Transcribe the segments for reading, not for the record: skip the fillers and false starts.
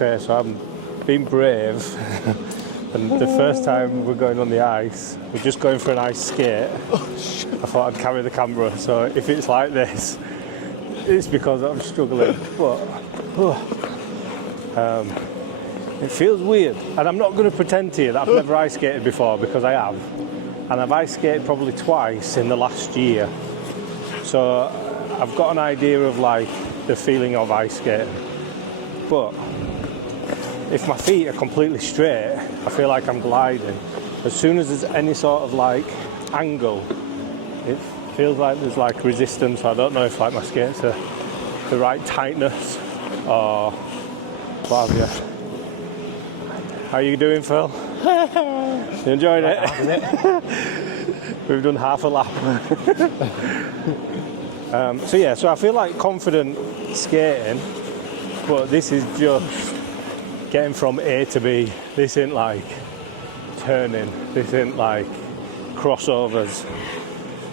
Okay, so I'm being brave. And the first time we're going on the ice, we're just going for an ice skate. I thought I'd carry the camera, so if it's like this, it's because I'm struggling. But it feels weird. And I'm not going to pretend to you that I've never ice skated before, because I have. And I've ice skated probably twice in the last year. So I've got an idea of like the feeling of ice skating. But if my feet are completely straight, I feel like I'm gliding. As soon as there's any sort of like angle, it feels like there's like resistance. I don't know if like my skates are the right tightness or what have you. How are you doing, Phil? You enjoyed it? We've done half a lap. So I feel like confident skating, but this is just getting from A to B. This ain't like turning, this ain't like crossovers,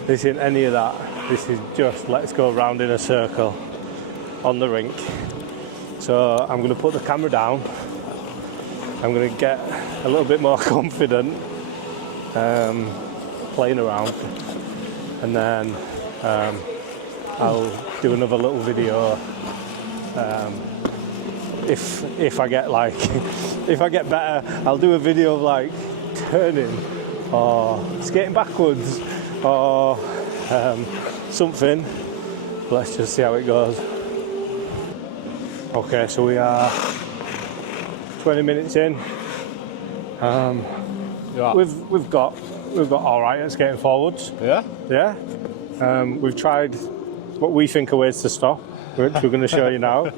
this ain't any of that. This is just let's go round in a circle on the rink. So I'm going to put the camera down, I'm going to get a little bit more confident playing around, and then I'll do another little video. If I get like, if I get better, I'll do a video of like turning or skating backwards or something. Let's just see how it goes. Okay, so we are 20 minutes in. We've got all right at skating forwards. Yeah. We've tried what we think are ways to stop, which we're going to show you now.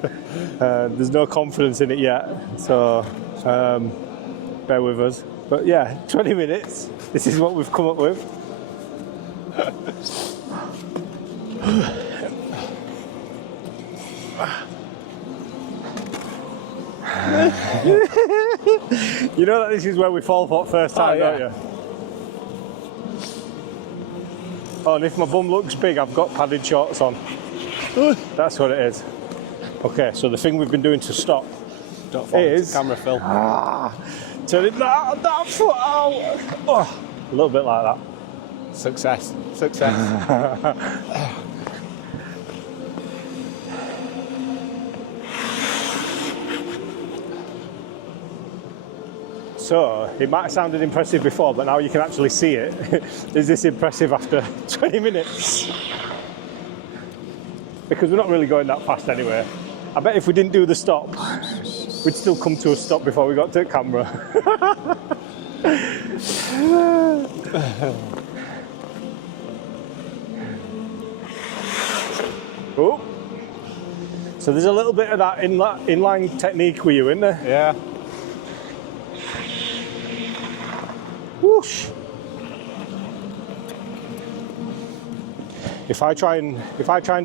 There's no confidence in it yet, so bear with us. But yeah, 20 minutes. This is what we've come up with. You know that this is where we fall for first time, don't you? Oh, and if my bum looks big, I've got padded shorts on. That's what it is. Okay, so the thing we've been doing to stop Don't fall into the camera, Phil. Turning that foot out. Oh, a little bit like that. Success. So, it might have sounded impressive before, but now you can actually see it. Is this impressive after 20 minutes? Because we're not really going that fast anyway. I bet if we didn't do the stop, we'd still come to a stop before we got to the camera. Oh. So there's a little bit of that inline technique with you, isn't there? Yeah. Whoosh. If I try and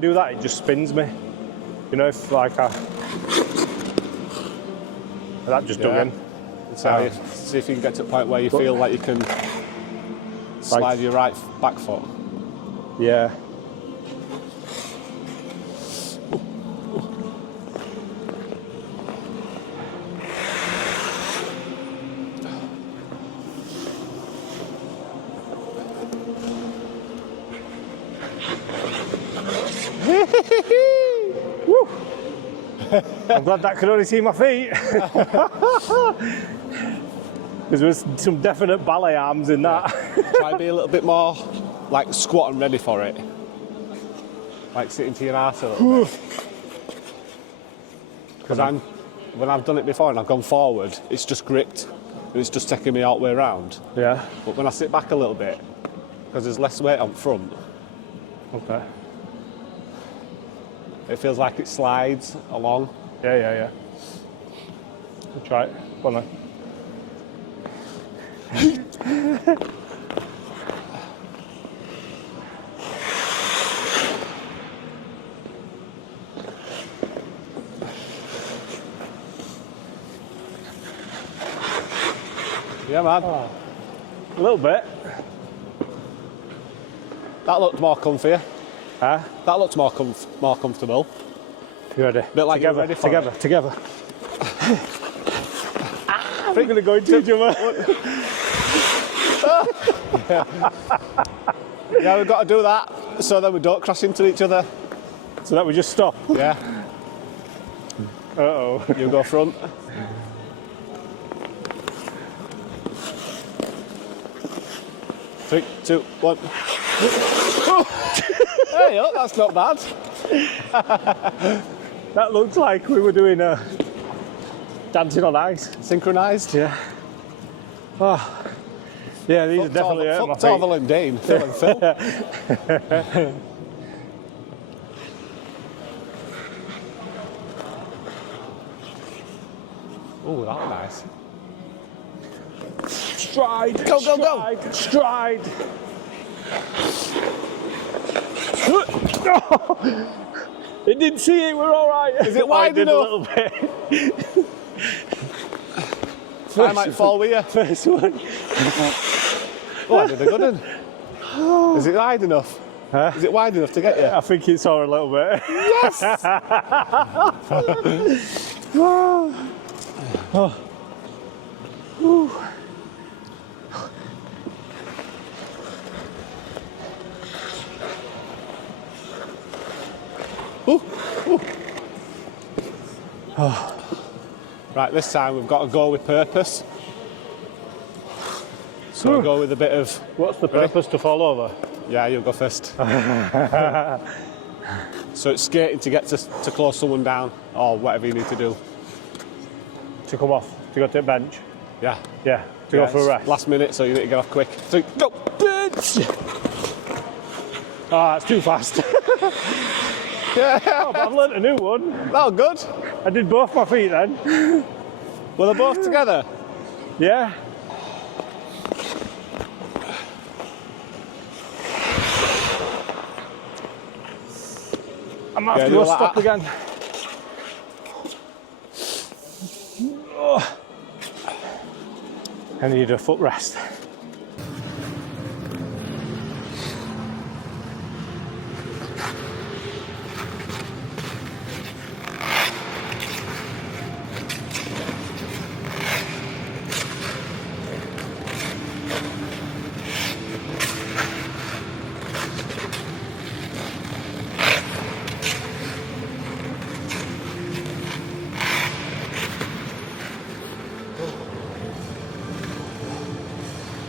do that, it just spins me. You know, if like that just dug in. So see if you can get to a point where you feel like you can slide your right back foot. Yeah. Woo. I'm glad that could only see my feet. Because there's some definite ballet arms in that. Try and be a little bit more like squat and ready for it. Like sitting to your arse a little bit. Because when I've done it before and I've gone forward, it's just gripped and it's just taking me all the way around. Yeah. But when I sit back a little bit, because there's less weight on front, Okay. it feels like it slides along. Yeah. We'll try it. Go on then. Yeah, man. Oh, a little bit. That looked more comfy. Huh? That looked more comfortable. You ready? Bit like together, you're ready for together. We're going to go into each other. Yeah, we've got to do that so that we don't crash into each other. So that we just stop. Yeah. Uh-oh. You go front. 3, 2, 1. Hey, oh, that's not bad. That looks like we were doing dancing on ice. Synchronised. Yeah. Oh. Yeah, these are definitely hurt my feet. Torval and Dane, Phil and Phil. Oh, that was nice. Stride. Go, go, go. Stride. It didn't see it, we're all right. Is it wide enough? A little bit. I might fall with you. First one. Oh, I did a good one. Is it wide enough? Huh? Is it wide enough to get you? I think it saw a little bit. Yes! Oh. Ooh. Ooh. Ooh. Oh. Right, this time we've got to go with purpose. So we'll go with a bit of... What's the purpose? To fall over? Yeah, you'll go first. So it's skating to get to close someone down, or whatever you need to do. To come off, to go to the bench? Yeah. Yeah, to go for a rest. Last minute, so you need to get off quick. 3, go! Bench! Oh, that's too fast. Yeah. Oh, but I've learnt a new one. Oh, good. I did both my feet then. Well, they're both together. Yeah. I'm going to have to go stop again. Oh. I need a foot rest.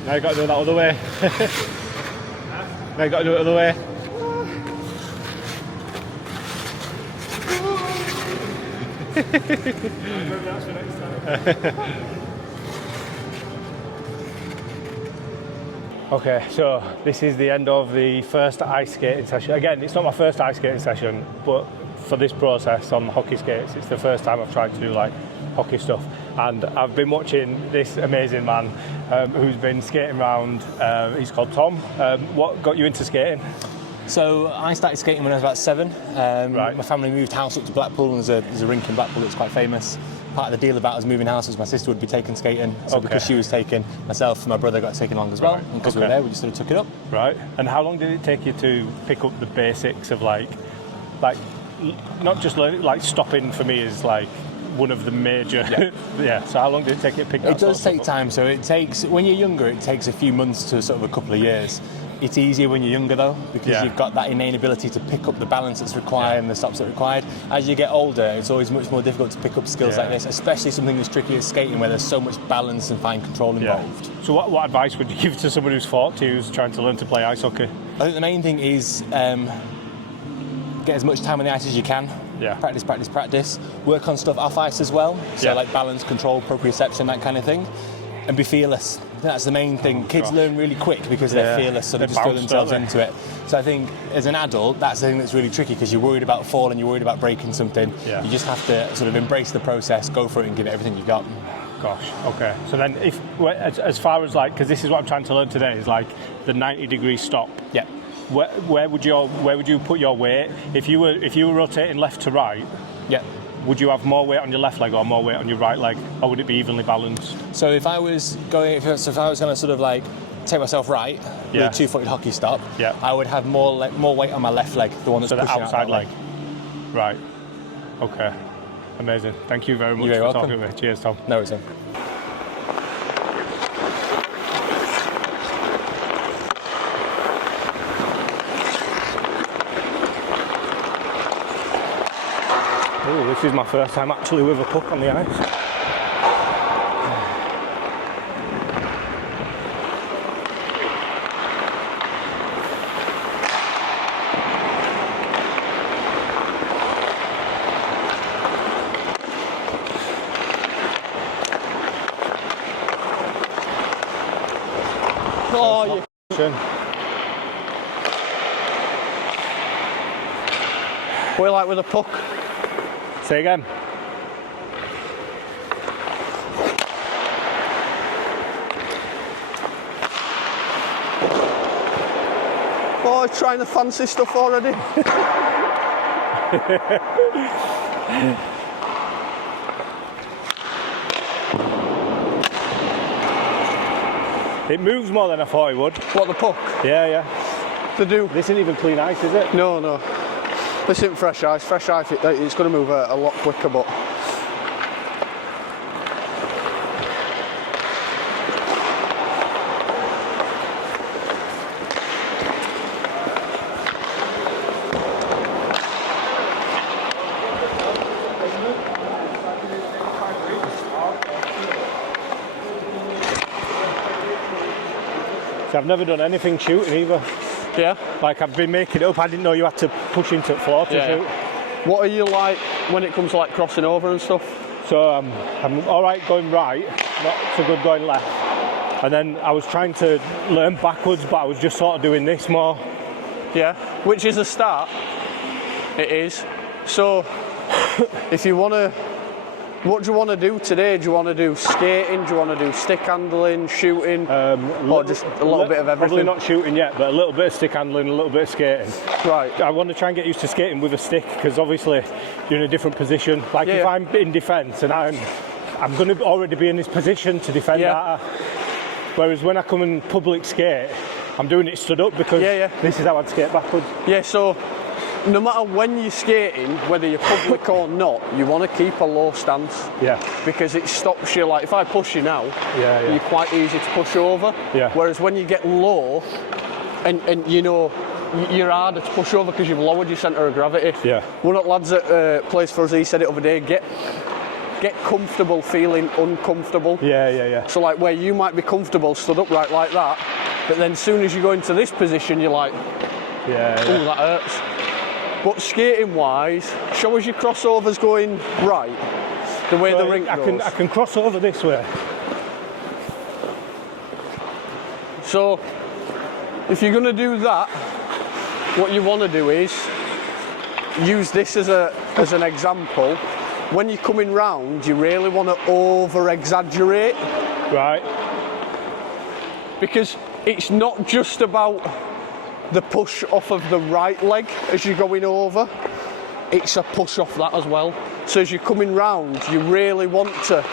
Now you've got to do that other way. Now you've got to do it other way. Okay, so this is the end of the first ice skating session. Again, it's not my first ice skating session, but for this process on hockey skates, it's the first time I've tried to do like hockey stuff. And I've been watching this amazing man who's been skating around. He's called Tom. What got you into skating? So I started skating when I was about 7. Right. My family moved house up to Blackpool, and there's a rink in Blackpool that's quite famous. Part of the deal about us moving house was my sister would be taking skating, so Okay. because she was taking, myself and my brother got taken along as well, Right. and because we were Okay. there, we just sort of took it up. Right. And how long did it take you to pick up the basics of like not just learning, like stopping for me is like one of the major. Yeah. So how long did it take you to pick that? It does sort of take stuff up? time, so it takes, when you're younger, it takes a few months to sort of a couple of years. It's easier when you're younger though, because you've got that innate ability to pick up the balance that's required and the stops that are required. As you get older, it's always much more difficult to pick up skills like this, especially something as tricky as skating, where there's so much balance and fine control involved. So what advice would you give to someone who's 40 who's trying to learn to play ice hockey? I think the main thing is get as much time on the ice as you can. Yeah. Practice, practice, practice. Work on stuff off ice as well. So like balance, control, proprioception, that kind of thing. And be fearless. I think that's the main thing. Kids learn really quick because they're fearless, so they just throw themselves into it. So I think as an adult, that's the thing that's really tricky, because you're worried about falling, you're worried about breaking something. Yeah. You just have to sort of embrace the process, go for it and give it everything you've got. Gosh, okay. So then as far as like, because this is what I'm trying to learn today, is like the 90-degree stop. Yeah. Where would you put your weight if you were rotating left to right? Yeah. Would you have more weight on your left leg or more weight on your right leg, or would it be evenly balanced? So if I was going to sort of like take myself right with a 2-footed hockey stop, I would have more weight on my left leg, the one that's so the pushing outside out that leg. Right. Okay. Amazing. Thank you very much You're for welcome. talking to me. Cheers, Tom. No, it's in. Oh, this is my first time actually with a puck on the ice. Oh, you. What do you like with a puck? Say again. Oh, trying the fancy stuff already. It moves more than I thought it would. What, the puck? Yeah, yeah. To do? This isn't even clean ice, is it? No, no. This isn't fresh ice. Fresh ice, it's going to move a lot quicker, but... So I've never done anything shooting either. Yeah? Like I've been making it up. I didn't know you had to push into the floor to shoot. What are you like when it comes to like crossing over and stuff? So I'm all right going right, not so good going left. And then I was trying to learn backwards, but I was just sort of doing this more. Yeah, which is a start. It is. So, if you want to, what do you want to do today? Do you want to do skating? Do you want to do stick handling, shooting, or just a little bit of everything? Probably not shooting yet, but a little bit of stick handling, a little bit of skating. Right. I want to try and get used to skating with a stick because obviously you're in a different position. Like if I'm in defence and I'm going to already be in this position to defend that. Whereas when I come and public skate, I'm doing it stood up because this is how I'd skate backwards. Yeah, so no matter when you're skating, whether you're public or not, you want to keep a low stance. Yeah. Because it stops you, like if I push you now, you're quite easy to push over. Yeah. Whereas when you get low, and you know, you're harder to push over because you've lowered your centre of gravity. Yeah. One of the lads that plays for us, he said it over there, get comfortable feeling uncomfortable. Yeah. So like where you might be comfortable stood upright like that, but then as soon as you go into this position, you're like, oh, that hurts. But skating wise, show us your crossovers going right, the way the rink goes. I can cross over this way. So if you're going to do that, what you want to do is use this as an example. When you're coming round, you really want to over-exaggerate. Right. Because it's not just about the push off of the right leg as you're going over, it's a push off that as well. So as you're coming round, you really want to,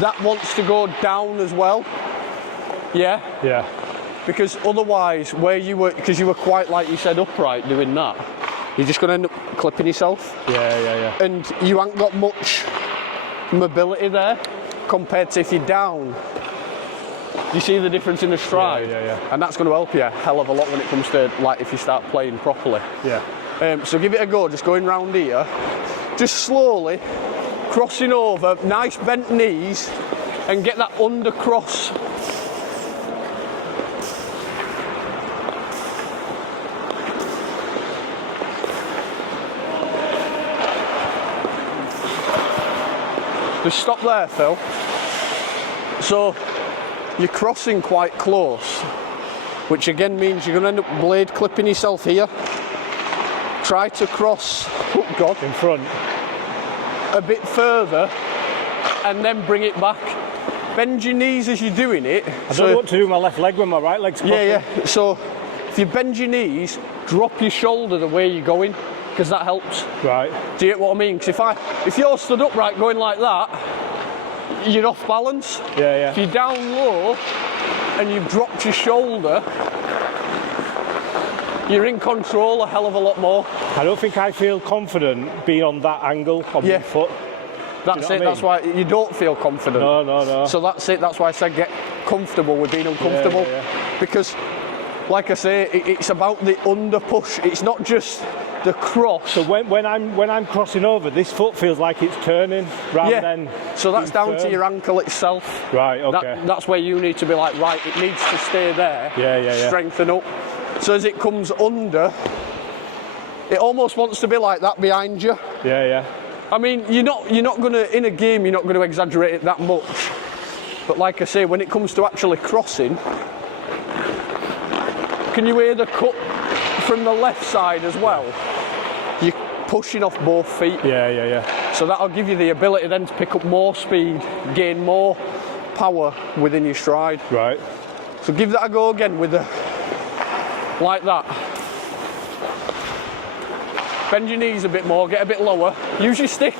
that wants to go down as well. Yeah? Yeah. Because otherwise, where you were, because you were quite, like you said, upright doing that, you're just going to end up clipping yourself. Yeah. And you haven't got much mobility there compared to if you're down. You see the difference in the stride? Yeah. And that's going to help you a hell of a lot when it comes to, like, if you start playing properly. Yeah. So give it a go, just going round here. Just slowly, crossing over, nice bent knees, and get that under cross. Just stop there, Phil. So, you're crossing quite close, which again means you're going to end up blade clipping yourself here. Try to cross, oh God, in front, a bit further, and then bring it back. Bend your knees as you're doing it. I don't know what to do with my left leg when my right leg's crossing. Yeah. So, if you bend your knees, drop your shoulder the way you're going, because that helps. Right. Do you get what I mean? Because if you're stood upright going like that, you're off balance. Yeah. If you're down low and you've dropped your shoulder, you're in control a hell of a lot more. I don't think I feel confident being on that angle on my foot. That's you it. know That's why you don't feel confident. No. So that's it. That's why I said get comfortable with being uncomfortable, because, like I say, it's about the under push. It's not just the cross. So when I'm crossing over, this foot feels like it's turning rather than. So that's down to firm. your ankle itself. Right. Okay. That's where you need to be like, right, it needs to stay there. Yeah. Strengthen up. So as it comes under, it almost wants to be like that behind you. Yeah. I mean, you're not gonna, in a game, you're not gonna exaggerate it that much. But like I say, when it comes to actually crossing, can you hear the cut from the left side as well? You're pushing off both feet. Yeah. So that'll give you the ability then to pick up more speed, gain more power within your stride. Right. So give that a go again with the, like that. Bend your knees a bit more, get a bit lower. Use your stick.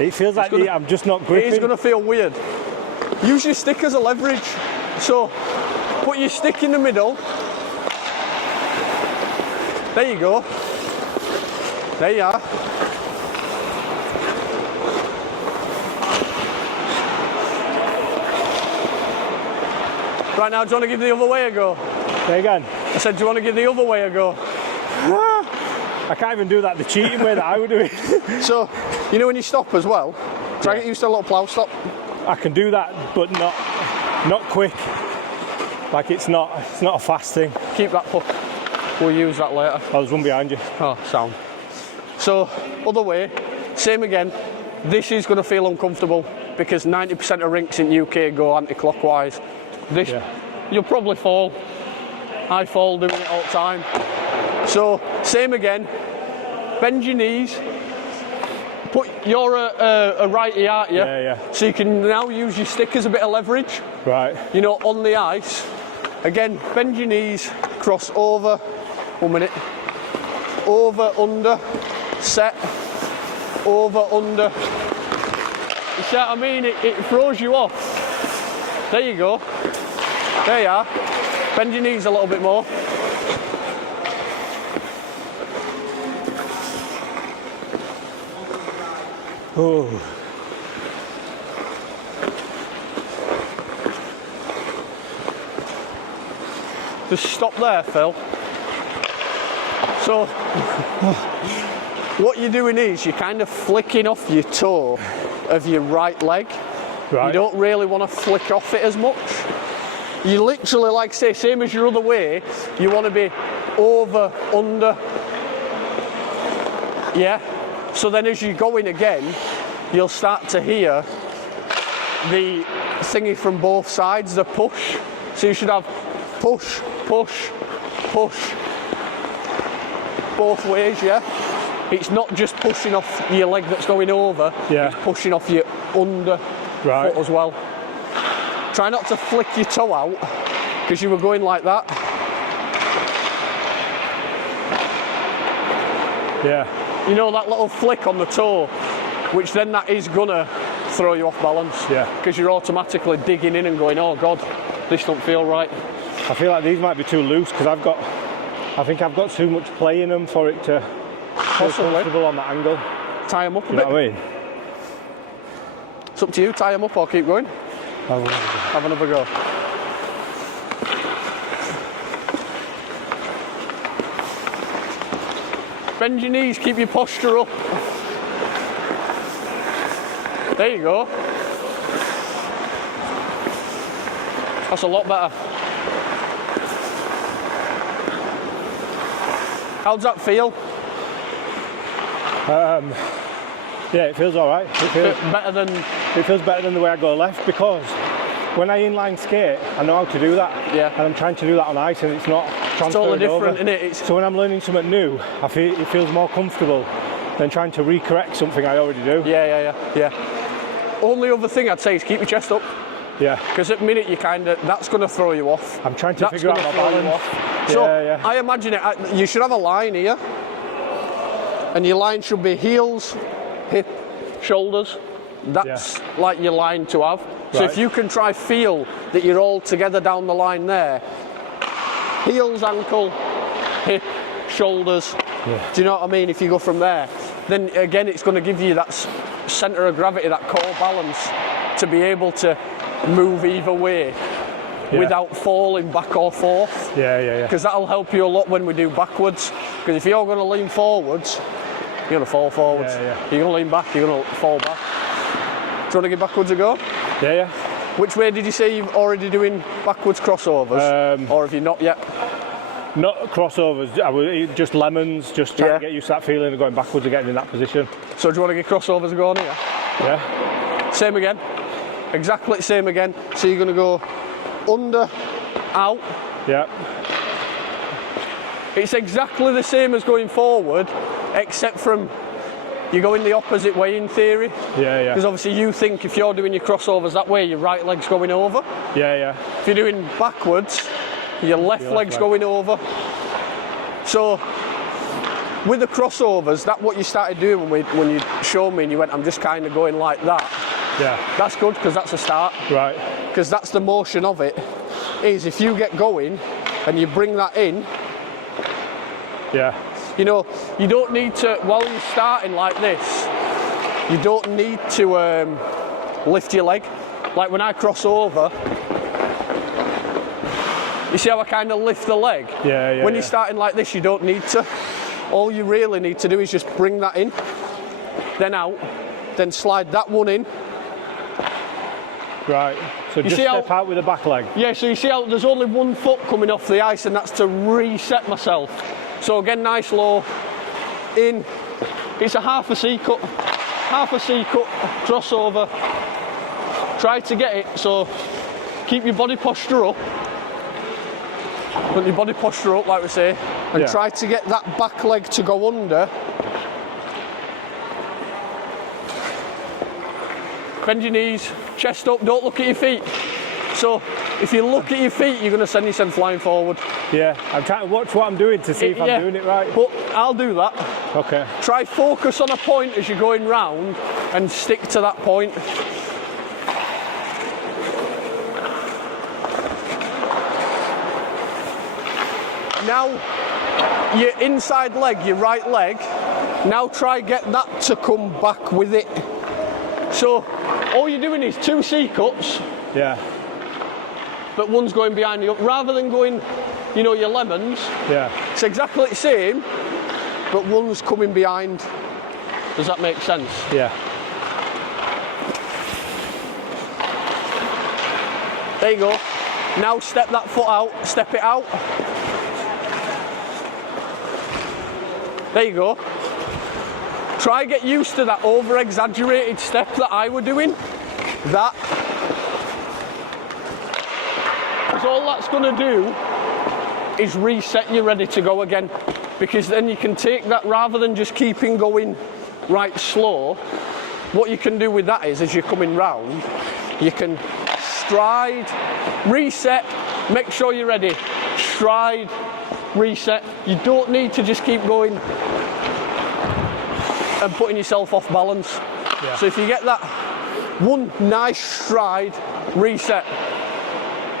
It feels like I'm just not gripping. It is going to feel weird. Use your stick as a leverage. So put your stick in the middle. There you go. There you are. Right now, do you want to give the other way a go? Say again. I said, do you want to give the other way a go? I can't even do that the cheating way that I would do it. So, you know when you stop as well, try and get used to a little plough stop. I can do that, but not quick. Like it's not a fast thing. Keep that hook. We'll use that later. Oh, there's one behind you. Oh, sound. So, other way, same again. This is going to feel uncomfortable because 90% of rinks in UK go anti-clockwise. This, you'll probably fall. I fall doing it all the time. So, same again. Bend your knees. You're a righty, aren't you? Yeah. So you can now use your stick as a bit of leverage. Right. You know, on the ice. Again, bend your knees, cross over. 1 minute. Over, under, set. Over, under. You see what I mean? It throws you off. There you go. There you are. Bend your knees a little bit more. Oh. Just stop there, Phil. So, what you're doing is you're kind of flicking off your toe of your right leg. Right. You don't really want to flick off it as much. You literally, like say, same as your other way, you want to be over, under. Yeah? So then as you go in again, you'll start to hear the thingy from both sides, the push. So you should have push, push, push. Both ways, yeah? It's not just pushing off your leg that's going over, it's pushing off your under foot as well. Try not to flick your toe out, because you were going like that. Yeah. You know that little flick on the toe, which then that is gonna throw you off balance. Yeah. Because you're automatically digging in and going, oh God, this don't feel right. I feel like these might be too loose because I think I've got too much play in them for it to feel comfortable on that angle. Tie them up a You bit. know what I mean? It's up to you, tie them up or keep going. Have another go. Bend your knees, keep your posture up. There you go. That's a lot better. How does that feel? Yeah, it feels all right. It feels better than the way I go left, because when I inline skate, I know how to do that. Yeah. And I'm trying to do that on ice, and it's not transferring It's totally different, over. isn't it? So when I'm learning something new, I feel it feels more comfortable than trying to recorrect something I already do. Yeah. Only other thing I'd say is keep your chest up. Yeah. Because at the minute that's going to throw you off. I'm trying to figure out my balance. So Yeah. I imagine you should have a line here, and your line should be heels, hip, shoulders. That's like your line to have. So if you can feel that you're all together down the line there, heels, ankle, hip, shoulders. Yeah. Do you know what I mean? If you go from there, then again it's going to give you that centre of gravity, that core balance, to be able to move either way without falling back or forth. Yeah. Because that'll help you a lot when we do backwards. Because if you're going to lean forwards, you're going to fall forwards. Yeah. You're going to lean back, you're going to fall back. Do you want to give backwards a go? Yeah. Which way did you say you're already doing backwards crossovers? Or have you not yet? Not crossovers, I was just lemons, just trying to get used to that feeling of going backwards and getting in that position. So do you want to get crossovers a go on here? Yeah. Same again. Exactly same again. So you're going to go under, out. Yeah. It's exactly the same as going forward, except from you go in the opposite way in theory. Yeah. Because obviously you think if you're doing your crossovers that way, your right leg's going over. Yeah. If you're doing backwards, your left leg's going over. So with the crossovers, that's what you started doing when you showed me and you went, I'm just kind of going like that. Yeah. That's good because that's a start. Right. Because that's the motion of it, is if you get going and you bring that in, Yeah. you know, you don't need to, while you're starting like this, you don't need to lift your leg. Like when I cross over, you see how I kind of lift the leg? Yeah. When you're starting like this, you don't need to. All you really need to do is just bring that in, then out, then slide that one in. Right. So just step out with the back leg. Yeah, so you see how there's only one foot coming off the ice, and that's to reset myself. So again, nice low, in. It's a half a C cut, crossover. Try to get it, so keep your body posture up. Put your body posture up, like we say, and try to get that back leg to go under. Bend your knees, chest up, don't look at your feet. So if you look at your feet, you're going to send yourself flying forward. Yeah, I'm trying to watch what I'm doing to see if I'm doing it right. But I'll do that. Okay. Try focus on a point as you're going round and stick to that point. Now, your inside leg, your right leg, now try get that to come back with it. So all you're doing is 2 C cuts. Yeah. But one's going behind you. Rather than going, you know, your lemons. Yeah. It's exactly the same, but one's coming behind. Does that make sense? Yeah. There you go. Now step that foot out, step it out. There you go. Try get used to that over-exaggerated step that I were doing. That. Because all that's going to do is reset you ready to go again. Because then you can take that, rather than just keeping going right slow, what you can do with that is, as you're coming round, you can stride, reset, make sure you're ready. Stride, reset. You don't need to just keep going and putting yourself off balance. Yeah. So if you get that one nice stride, reset,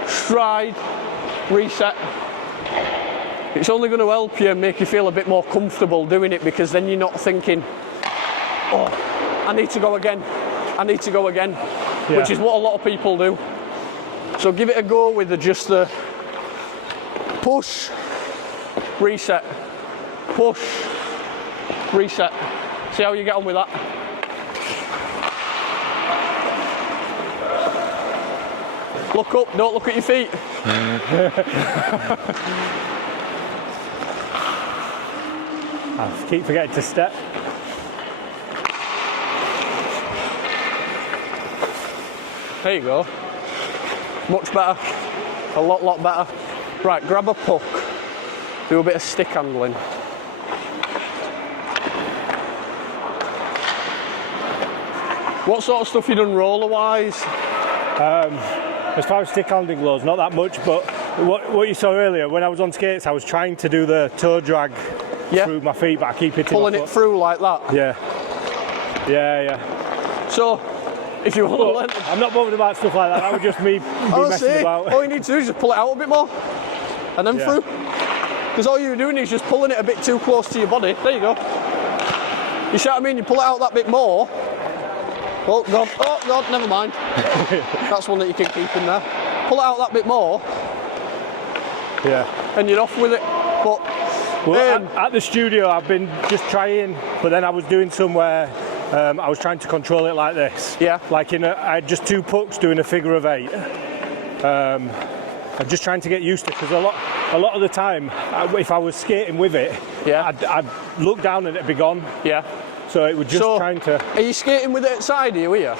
stride, reset, it's only going to help you and make you feel a bit more comfortable doing it, because then you're not thinking, oh, I need to go again, which is what a lot of people do. So give it a go with just the push, reset, push, reset. See how you get on with that. Look up, don't look at your feet. I keep forgetting to step. There you go. Much better. A lot better. Right, grab a puck. Do a bit of stick handling. What sort of stuff you done roller-wise? As far as stick handling goes, not that much, but what you saw earlier, when I was on skates, I was trying to do the toe drag through my feet, but I keep hitting pulling my it foot. through like that? Yeah. So, if you want to learn... I'm not bothered about stuff like that, that was just me messing about. All you need to do is just pull it out a bit more. and then through. Because all you're doing is just pulling it a bit too close to your body. There you go. You see what I mean? You pull it out that bit more. Oh God, never mind. That's one that you can keep in there. Pull it out that bit more. Yeah. And you're off with it. But well, at the studio, I've been just trying, but then I was doing somewhere. I was trying to control it like this. Yeah. Like I had just 2 pucks doing a figure of 8. I'm just trying to get used to it because a lot of the time, if I was skating with it, yeah, I'd look down and it'd be gone. Yeah. So it was just trying to. Are you skating with it at side here, were you?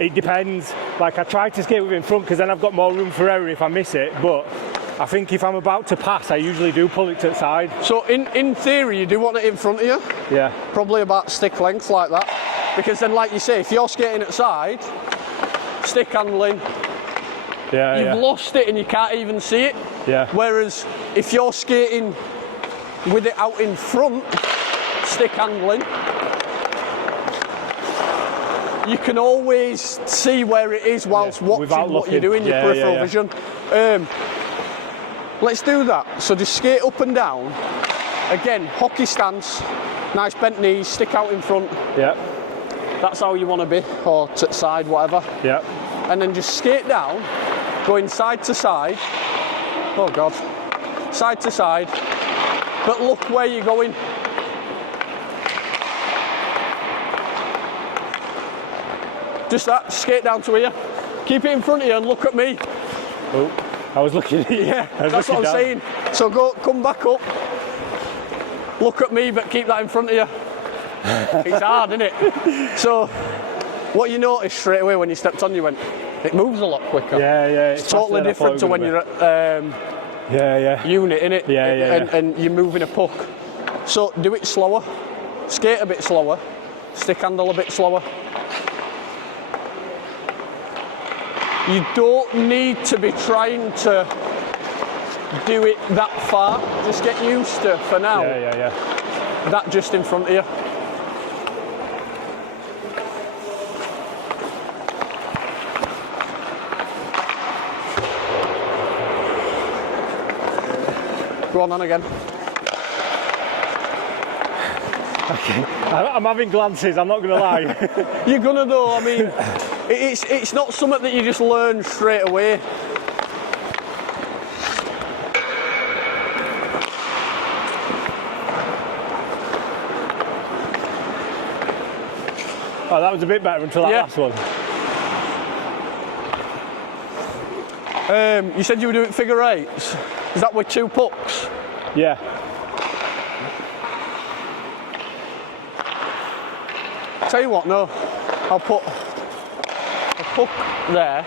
It depends. Like I try to skate with it in front because then I've got more room for error if I miss it. But I think if I'm about to pass, I usually do pull it to the side. So in theory, you do want it in front of you. Yeah. Probably about stick length like that. Because then, like you say, if you're skating at side, stick handling, you've lost it and you can't even see it. Yeah. Whereas if you're skating with it out in front, stick handling, you can always see where it is whilst watching what you're doing, your peripheral vision. Let's do that. So just skate up and down. Again, hockey stance, nice bent knees, stick out in front. Yeah. That's how you want to be, or to side, whatever. Yeah. And then just skate down, going side to side. Oh God. Side to side. But look where you're going. Just that, skate down to here. Keep it in front of you and look at me. Oh, I was looking at you. Yeah, that's what I'm saying. So come back up. Look at me, but keep that in front of you. It's hard, isn't it? So, what you noticed straight away when you stepped on, you went, it moves a lot quicker. Yeah. It's totally different to when you're at unit, innit? Yeah. And you're moving a puck. So, do it slower. Skate a bit slower. Stick handle a bit slower. You don't need to be trying to do it that far. Just get used to, for now, that just in front of you. Go on again. Okay. I'm having glances, I'm not going to lie. You're going to though, I mean, it's not something that you just learn straight away. Oh, that was a bit better until that last one. You said you were doing figure 8s. Is that with 2 pucks? Yeah. Tell you what, no. I'll put a puck there.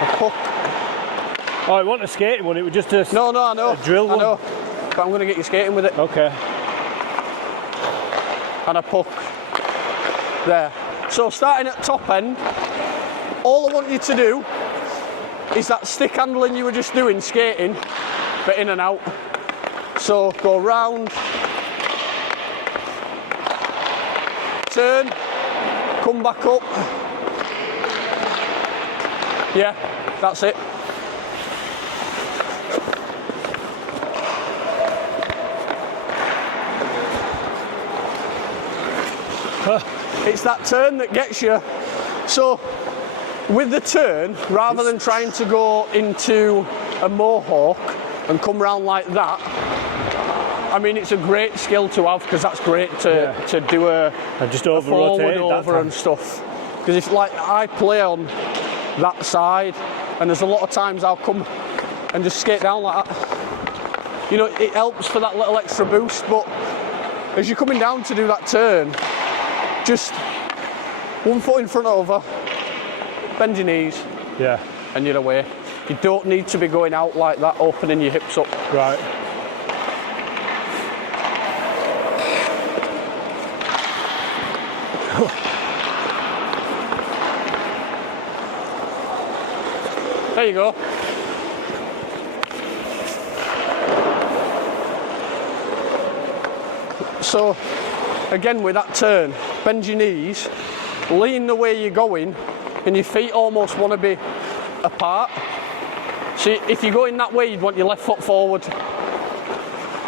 A puck. Oh, it wasn't a skating one, it was just a I know. A drill one. I know. But I'm going to get you skating with it. Okay. And a puck there. So starting at top end, all I want you to do is that stick handling you were just doing, skating, but in and out. So go round, turn, come back up. Yeah, that's it. It's that turn that gets you. So with the turn, rather than trying to go into a mohawk and come round like that, I mean, it's a great skill to have because that's great to do a just a forward over and stuff. Because if like I play on that side, and there's a lot of times I'll come and just skate down like that. You know, it helps for that little extra boost. But as you're coming down to do that turn, just 1 foot in front over, bend your knees, and you're away. You don't need to be going out like that, opening your hips up. Right. There you go. So, again with that turn, bend your knees, lean the way you're going, and your feet almost want to be apart. So if you go in that way, you'd want your left foot forward.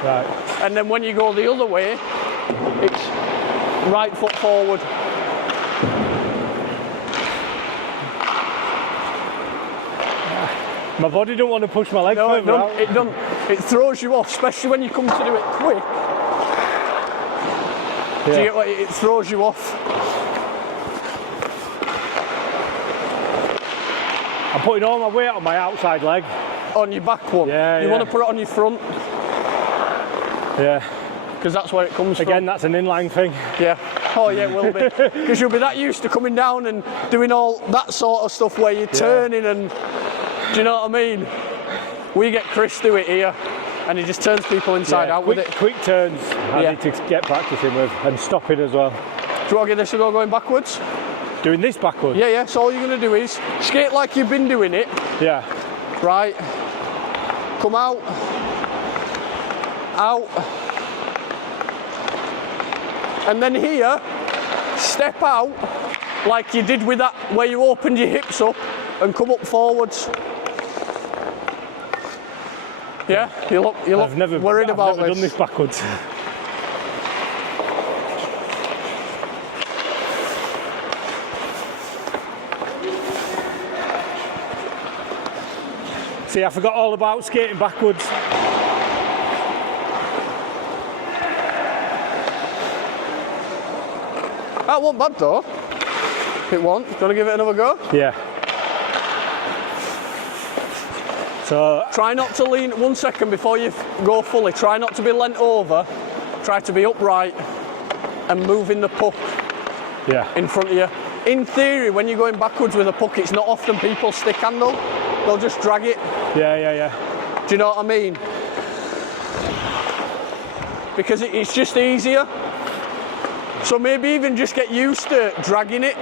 Right. And then when you go the other way, it's right foot forward. My body don't want to push my leg No, further out. it doesn't. It throws you off, especially when you come to do it quick. Do you get what it throws you off? I'm putting all my weight on my outside leg. On your back one? Yeah, You want to put it on your front? Yeah. Because that's where it comes Again, from. that's an inline thing. Yeah. Oh yeah, it will be. Because you'll be that used to coming down and doing all that sort of stuff where you're turning and... Do you know what I mean? We get Chris do it here, and he just turns people inside out with it. Quick turns I need to get practicing with, and stopping as well. Do you want to give this a go going backwards? Doing this backwards? Yeah, so all you're going to do is skate like you've been doing it. Yeah. Right. Come out. Out. And then here, step out like you did with that, where you opened your hips up and come up forwards. Yeah, you look worried about this. I've never done this backwards. See, I forgot all about skating backwards. That wasn't bad though. It won't. Do you want to give it another go? Yeah. So try not to lean 1 second before you go fully. Try not to be leant over. Try to be upright and moving the puck in front of you. In theory, when you're going backwards with a puck, it's not often people stick handle. They'll just drag it. Yeah. Do you know what I mean? Because it's just easier. So maybe even just get used to dragging it.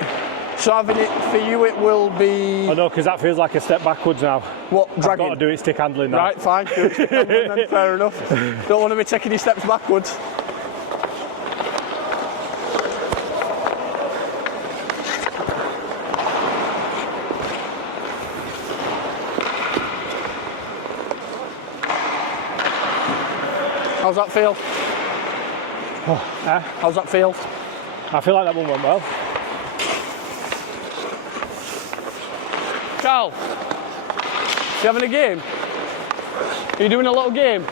So having it for you, it will be... I know, because that feels like a step backwards now. What, dragging? I've got to do it stick handling now. Right, fine. Do it stick handling then, fair enough. Don't want to be taking your steps backwards. How's that feel? How's that feel? I feel like that one went well. Carl, you having a game? Are you doing a little game?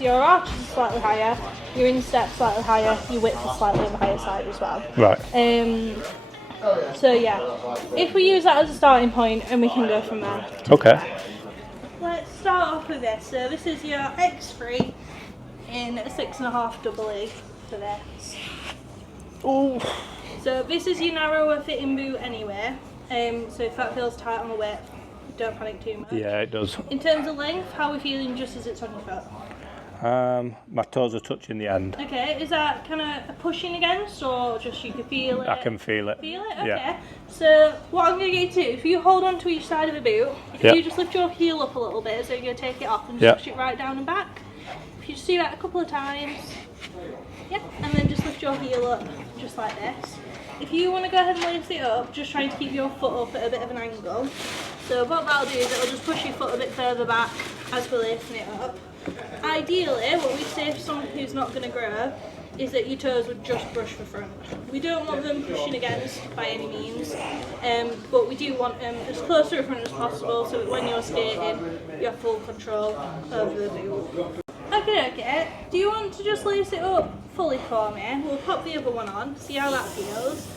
Your arch is slightly higher, your instep slightly higher, your width is slightly on the higher side as well. Right. So yeah, if we use that as a starting point and we can go from there. Okay. Let's start off with this. So this is your X3 in a 6.5 double E for this. Ooh. So this is your narrower fitting boot anyway. So if that feels tight on the width, don't panic too much. Yeah, it does. In terms of length, how are we feeling just as it's on your foot? My toes are touching the end. Okay, is that kind of pushing against or just you can feel it? I can feel it. Feel it? Okay. Yeah. So what I'm going to get you to, if you hold on to each side of the boot, if you just lift your heel up a little bit, so you're going to take it off and just push it right down and back. If you just do that a couple of times, and then just lift your heel up just like this. If you want to go ahead and lift it up, just trying to keep your foot up at a bit of an angle. So what that'll do is it'll just push your foot a bit further back as we're lifting it up. Ideally, what we say for someone who's not going to grow is that your toes would just brush the front. We don't want them pushing against by any means, but we do want them as close to the front as possible so that when you're skating, you have full control over the boot. Okay, do you want to just lace it up fully for me? We'll pop the other one on, see how that feels.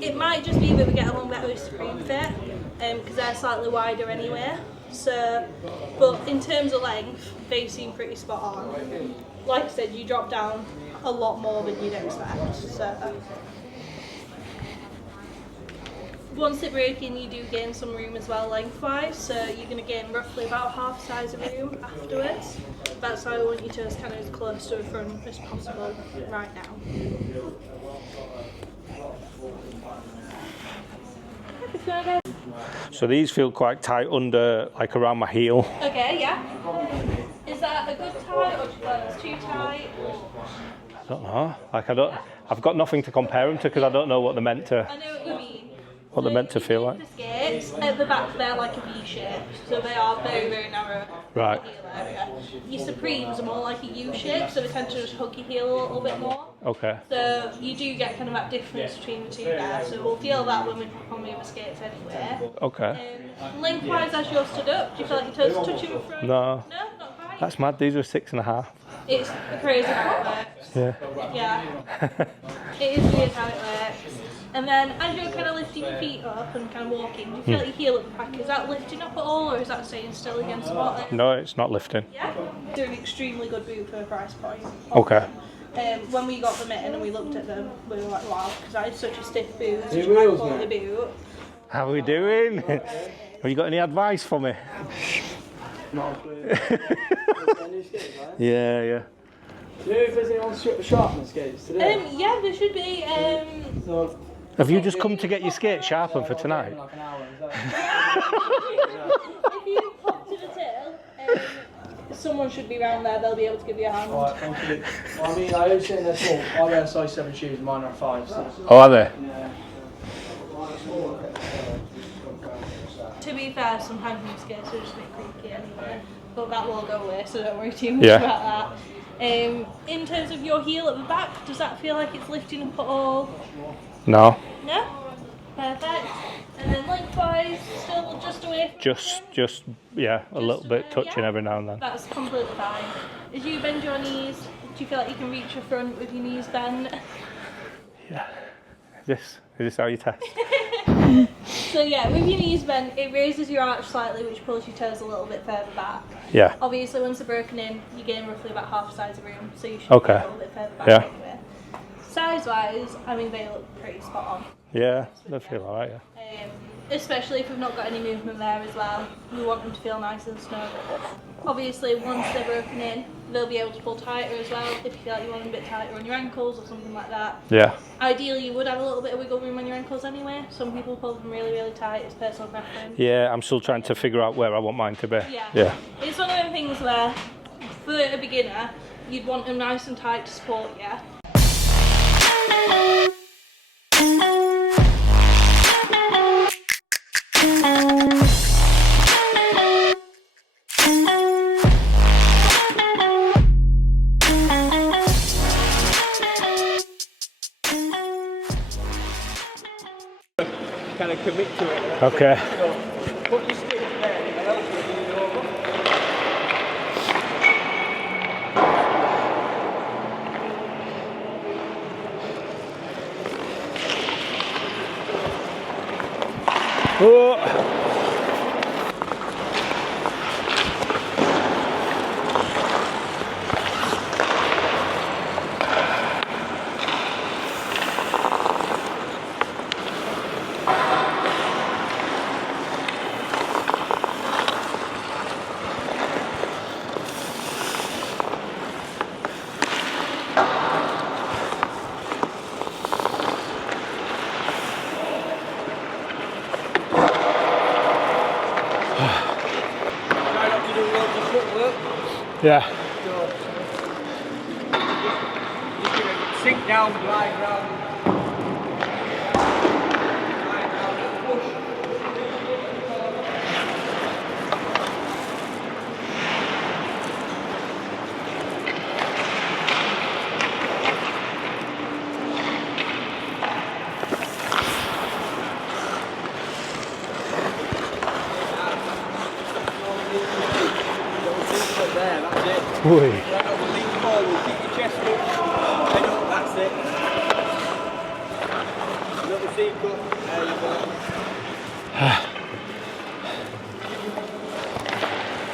It might just be that we get a little bit of Supreme fit, because they're slightly wider anyway. So, but in terms of length, they seem pretty spot on. Like I said, you drop down a lot more than you'd expect. So, once they break in, you do gain some room as well lengthwise. So you're going to gain roughly about half the size of room afterwards. That's why I want your toes kind of as close to the front as possible right now. So these feel quite tight under, like around my heel. Okay, yeah. Is that a good tight or do you feel like it's too tight? I don't know. Like I've got nothing to compare them to because I don't know what they're meant to. I know what you mean. What they're meant to feel like. The skates at the back, they're like a V shape, so they are very, very narrow. Right. Your Supremes are more like a U shape, so they tend to just hug your heel a little bit more. Okay. So you do get kind of that difference between the two there. So we'll feel that when we pop on the other skates anyway. Okay. Lengthwise, as you're stood up, do you feel like your toes are touching the front? No. No, not quite. That's mad. These are 6.5. It's crazy how it works. Yeah. Yeah. It is weird how it works. And then as you're kind of lifting your feet up and kind of walking, do you feel like your heel at the back, is that lifting up at all or is that staying still against the bottom? No, it's not lifting. Yeah, they're an extremely good boot for the price point. Okay. When we got them in and we looked at them, we were like, wow, because that is such a stiff boot, such a high quality boot. How are we doing? Have you got any advice for me? Not a clue. Yeah, yeah. Do you know if there's any on sharpness skates today? Yeah, there should be. So, Have you just come to get your skate sharpened for tonight? like an hour, is that... If you pop to the tail, someone should be around there, they'll be able to give you a hand. Alright, thank you. Well, I mean, I always sit in there small. I wear size 7 shoes, mine are 5. So, Oh, are they? yeah. To be fair, sometimes my skates are just a bit creaky anyway, but that will go away, so don't worry too much about that. In terms of your heel at the back, does that feel like it's lifting up at all? No. No? Perfect. And then lengthwise, still just away from Just yeah, a little bit touching every now and then. That's completely fine. As you bend your knees, do you feel like you can reach your front with your knees bent? Yeah. Is this how you test? So yeah, with your knees bent, it raises your arch slightly, which pulls your toes a little bit further back. Yeah. Obviously, once they're broken in, you gain roughly about half the size of room, so you should Okay. be a little bit further back Yeah. anyway. Size-wise, I mean, they look pretty spot on. Yeah, they feel alright, yeah. Especially if we've not got any movement there as well. We want them to feel nice and snug. Obviously, once they're broken in, they'll be able to pull tighter as well if you feel like you want them a bit tighter on your ankles or something like that. Yeah. Ideally, you would have a little bit of wiggle room on your ankles anyway. Some people pull them really, really tight. It's personal preference. Yeah, I'm still trying to figure out where I want mine to be. Yeah. It's one of them things where, for a beginner, you'd want them nice and tight to support you. Kind of commit to it. Okay. So, put your stick there, and else we'll lean it over. Oh. Try not to do loads of footwork. Yeah. So, just gonna sink down, glide round. Glide round and push. Oi. Lean forward, keep your chest up, head up, that's it. Little C-cut, there you go.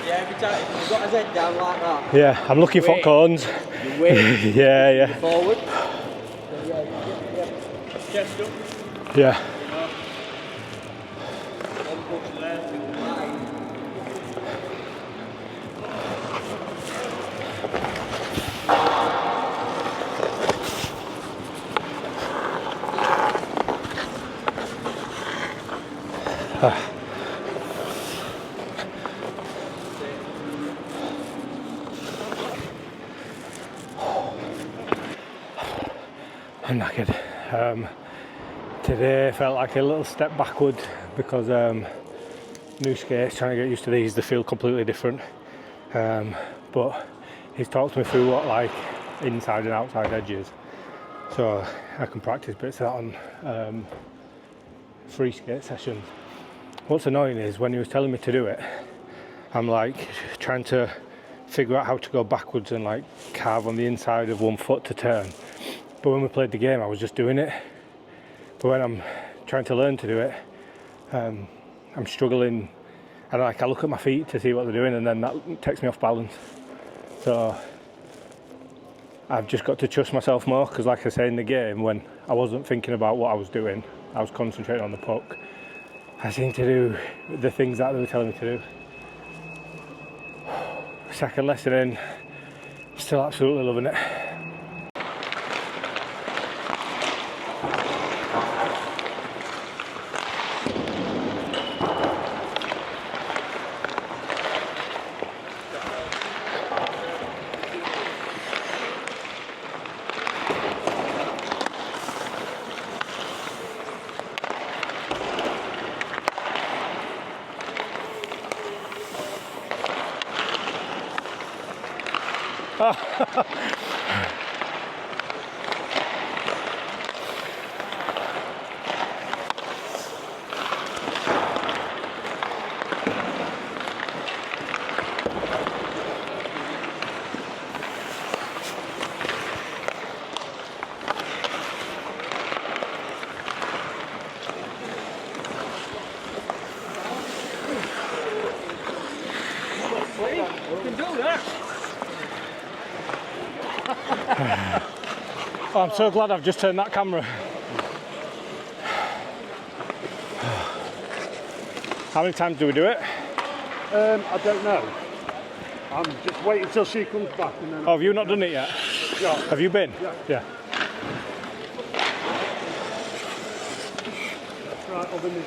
Yeah, every time you've got his head down like that. Yeah, I'm looking for cones. You wait. Yeah. Forward. Chest up. Yeah. One push there. I'm knackered. Today felt like a little step backward because new skates, trying to get used to these, they feel completely different. But he's talked me through what like inside and outside edges, so I can practice bits of that on free skate sessions. What's annoying is when he was telling me to do it, I'm like trying to figure out how to go backwards and like carve on the inside of one foot to turn. But when we played the game, I was just doing it. But when I'm trying to learn to do it, I'm struggling. And like I look at my feet to see what they're doing, and then that takes me off balance. So I've just got to trust myself more, because like I say in the game, when I wasn't thinking about what I was doing, I was concentrating on the puck. I seem to do the things that they were telling me to do. Second lesson in, still absolutely loving it. Oh, I'm so glad I've just turned that camera. How many times do we do it? I don't know. I'm just waiting till she comes back and then... Oh, have you not done it yet? Yeah. Have you been? Yeah. Yeah. Right, I'll be moving.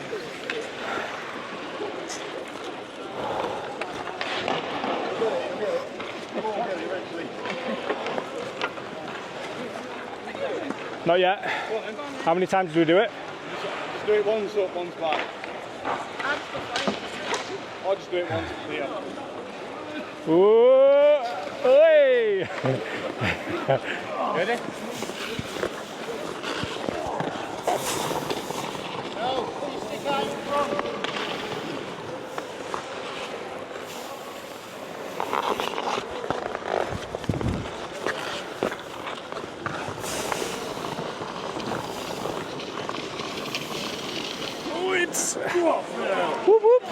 Not yet. How many times do we do it? Just do it once up, once back. I'll just do it once up here. Whoa! Hey! Ready? No, put your stick out in front. Whoop whoop!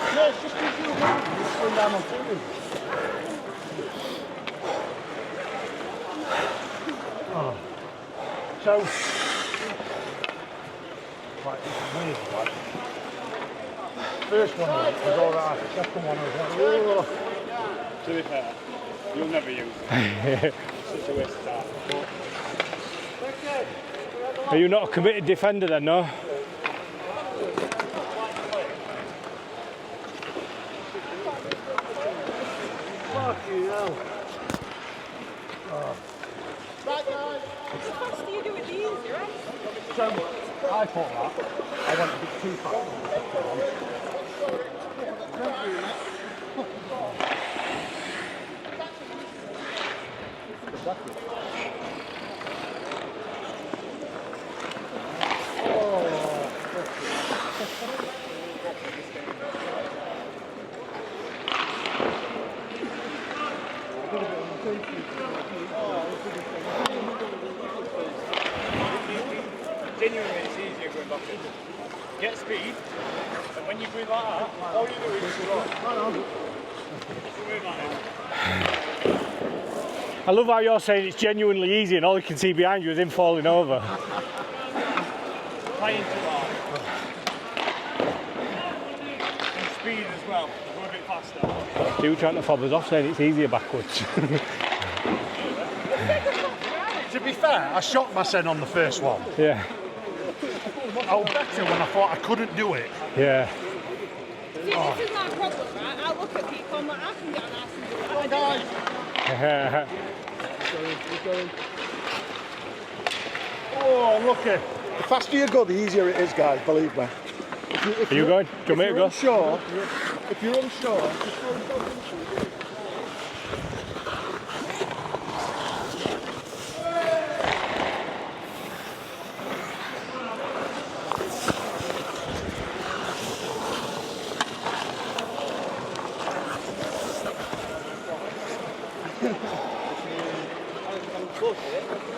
So, right, this is weird, right? First one was alright, the second one was like, whoa. To be fair, you'll never use it. Such a waste of time. Are you not a committed defender then, no? Fucking hell. Right, guys. The faster you do it, the easier, right? So, I thought that. I went a bit too fast. Genuinely, it's easier going backwards. Get speed, and when you breathe like that, all you do is go on. I love how you're saying it's genuinely easy and all you can see behind you is him falling over. Trying too hard. And speed as well, go a bit faster. You were trying to fob us off saying it's easier backwards. To be fair, I shocked myself on the first one. Yeah, I was better when I thought I couldn't do it. yeah. See, this is my problem, right? I look at people and I'm like, I can get an ass and do it. I don't. Oh, lucky. The faster you go, the easier it is, guys, believe me. Are you going? Do you want me to go? If you're unsure, just go into it.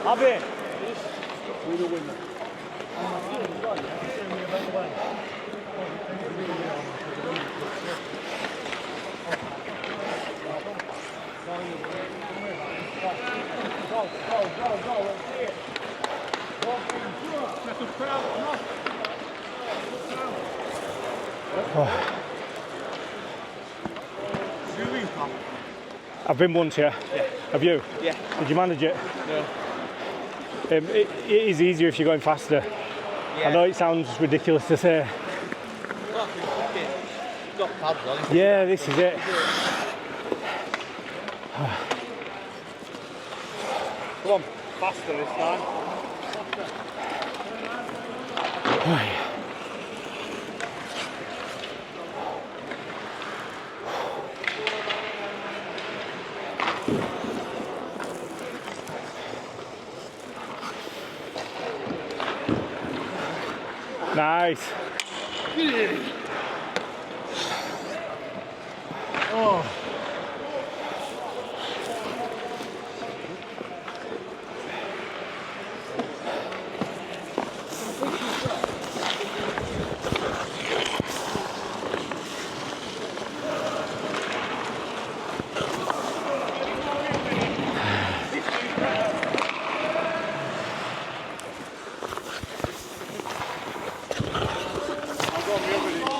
Abby. I've been once, yeah. Have you? Yeah. Did you manage it? No. It is easier if you're going faster. Yeah. I know it sounds ridiculous to say. Well, it's got pads on. Yeah, this is it. Come on, faster this time. Nice. Oh.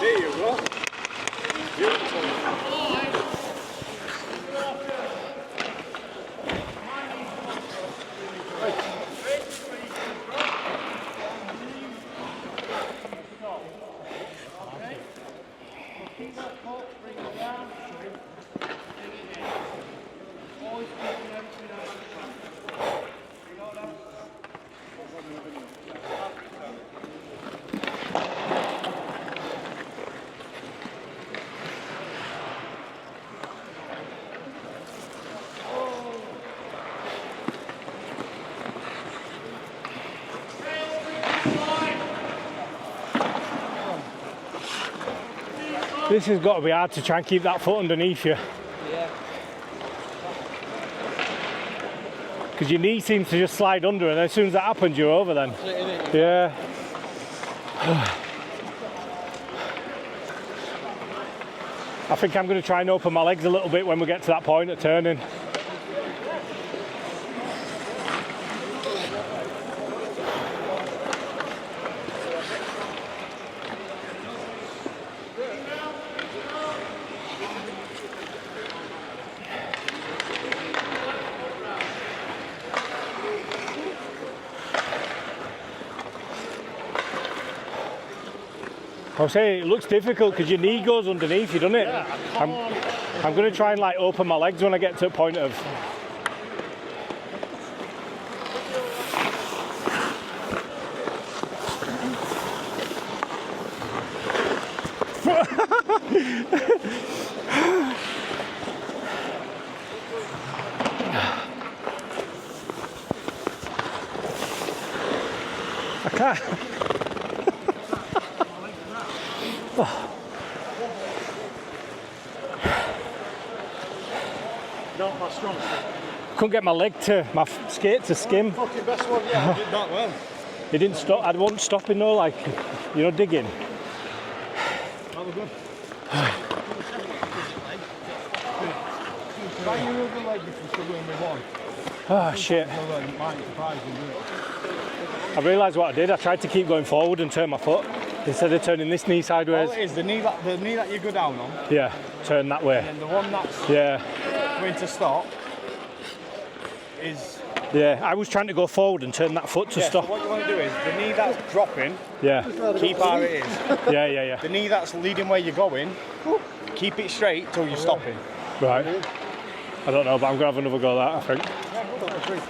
There you go. Beautiful. This has got to be hard to try and keep that foot underneath you. Yeah. Because your knee seems to just slide under and as soon as that happens you're over then. Yeah. I think I'm going to try and open my legs a little bit when we get to that point of turning. I was saying it looks difficult because your knee goes underneath you, doesn't it? Yeah, I'm going to try and like open my legs when I get to a point of. I can't. Not my strongest. Couldn't get my skate to skim. Fucking best one, yeah, I did that well. He didn't stop. I wasn't stopping though, like, you know, digging. That was good. Try your other leg if you're struggling with one. Oh shit. You might surprise you, do it. I realised what I did. I tried to keep going forward and turn my foot instead of turning this knee sideways. All it is, the knee that you go down on, Yeah, turn that way. and the one that's Yeah, going to stop is... yeah. I was trying to go forward and turn that foot to So stop. what you want to do is, the knee that's dropping, Yeah, keep how it is. yeah. The knee that's leading where you're going, keep it straight till you're stopping. Right. I don't know, but I'm going to have another go at that, I think. Yeah, go for it.